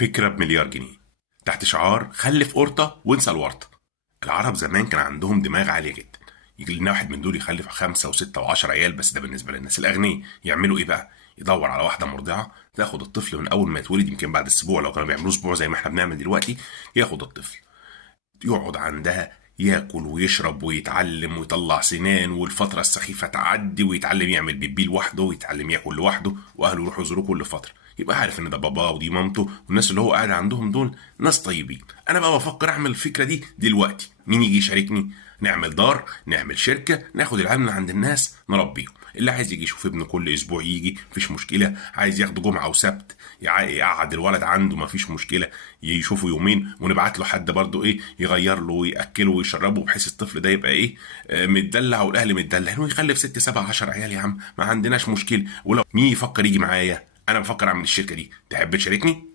فكرة بمليار جنيه تحت شعار خلف قرطة وانسى الورطة. العرب زمان كان عندهم دماغ عالية جدا. يجي لنا واحد من دول يخلف 5 و6 و10 عيال، بس ده بالنسبة للناس الأغنياء. يعملوا إيه بقى؟ يدور على واحدة مرضعة تاخد الطفل من أول ما يتولد، يمكن بعد أسبوع لو كانوا بيعملوا أسبوع زي ما إحنا بنعمل دلوقتي. ياخد الطفل يقعد عندها، ياكل ويشرب ويتعلم ويطلع سنان، والفترة السخيفة تعدي ويتعلم يعمل بيبي لوحده ويتعلم ياكل لوحده، واهله يروحوا يزوروه كل فترة. يبقى عارف ان ده باباه ودي مامته، والناس اللي هو قاعد عندهم دول ناس طيبين. انا بقى بفكر اعمل الفكرة دي دلوقتي. مين يجي يشاركني؟ نعمل دار، نعمل شركة، ناخد العيال من عند الناس نربيهم. اللي عايز يجي يشوف ابنه كل اسبوع يجي، مفيش مشكله. عايز ياخده جمعه وسبت يقعد الولد عنده، مفيش مشكله. يشوفه يومين ونبعت له حد برضه ايه يغير له وياكله ويشربه، بحيث الطفل ده يبقى ايه، متدلع والاهل متدلع. انه يخلف 6 7 10 عيال يا عم، ما عندناش مشكله. ولو مين يفكر يجي معايا، انا بفكر اعمل الشركه دي، تحب تشاركني؟